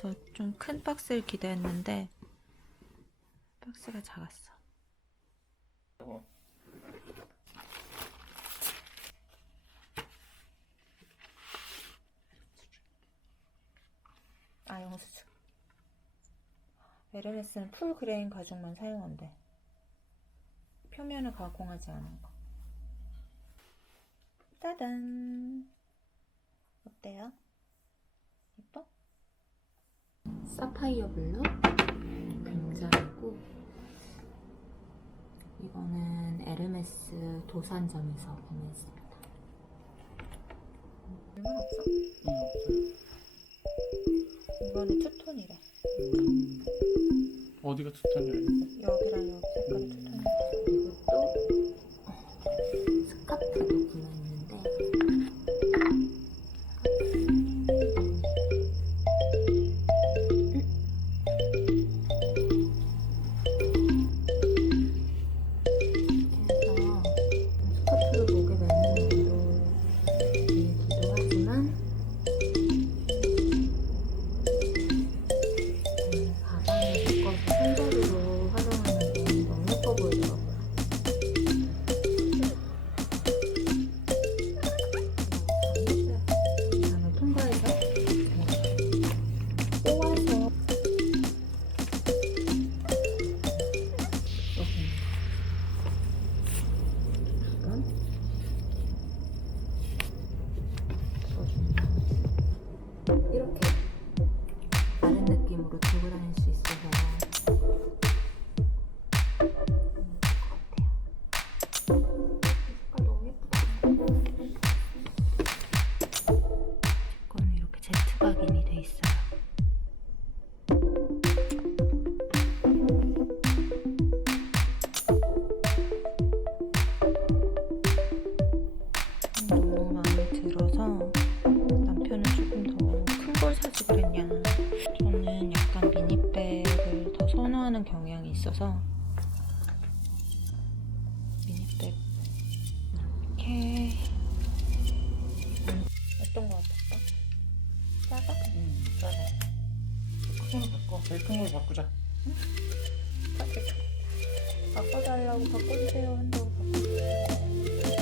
작아서 좀 큰 박스를 기대했는데 박스가 작았어. 아, 영수증. 에르메스는 풀 그레인 가죽만 사용한대. 표면을 가공하지 않은 거. 짜잔. 어때요? 예뻐? 사파이어 블루 굉장하고, 이거는 에르메스 도산점에서 구매했습니다. 얼마 없어? 응, 없어요. 이거는 투톤이래. 어디가 투톤이에요? 여기랑 여기 색깔이 투톤이래. 이것도 스카프도 구매했는데, 스커트를 목에 매는 대로 입기도 하지만 가방에 묶어서 손잡이로 활용하는 게 너무 예뻐 보이더라고요. 안을 통과해서 꼬아서 이렇게 다른 느낌으로 들고 다닐 수 있어서 색깔 너무 예쁘다. 이거는 이렇게 제트 각인이 돼 있어요. 너무 마음에 들어서 남편은 조금 더 큰 걸 사지 그랬냐. 저는 약간 미니백을 더 선호하는 경향이 있어서 미니백 이렇게. 어떤 거 같았어? 작아? 응, 작아. 큰 걸로 바꿔. 제일 큰 걸로 바꾸자. 바꿔달라고 바꿔주세요 한다고 바꿔주세요.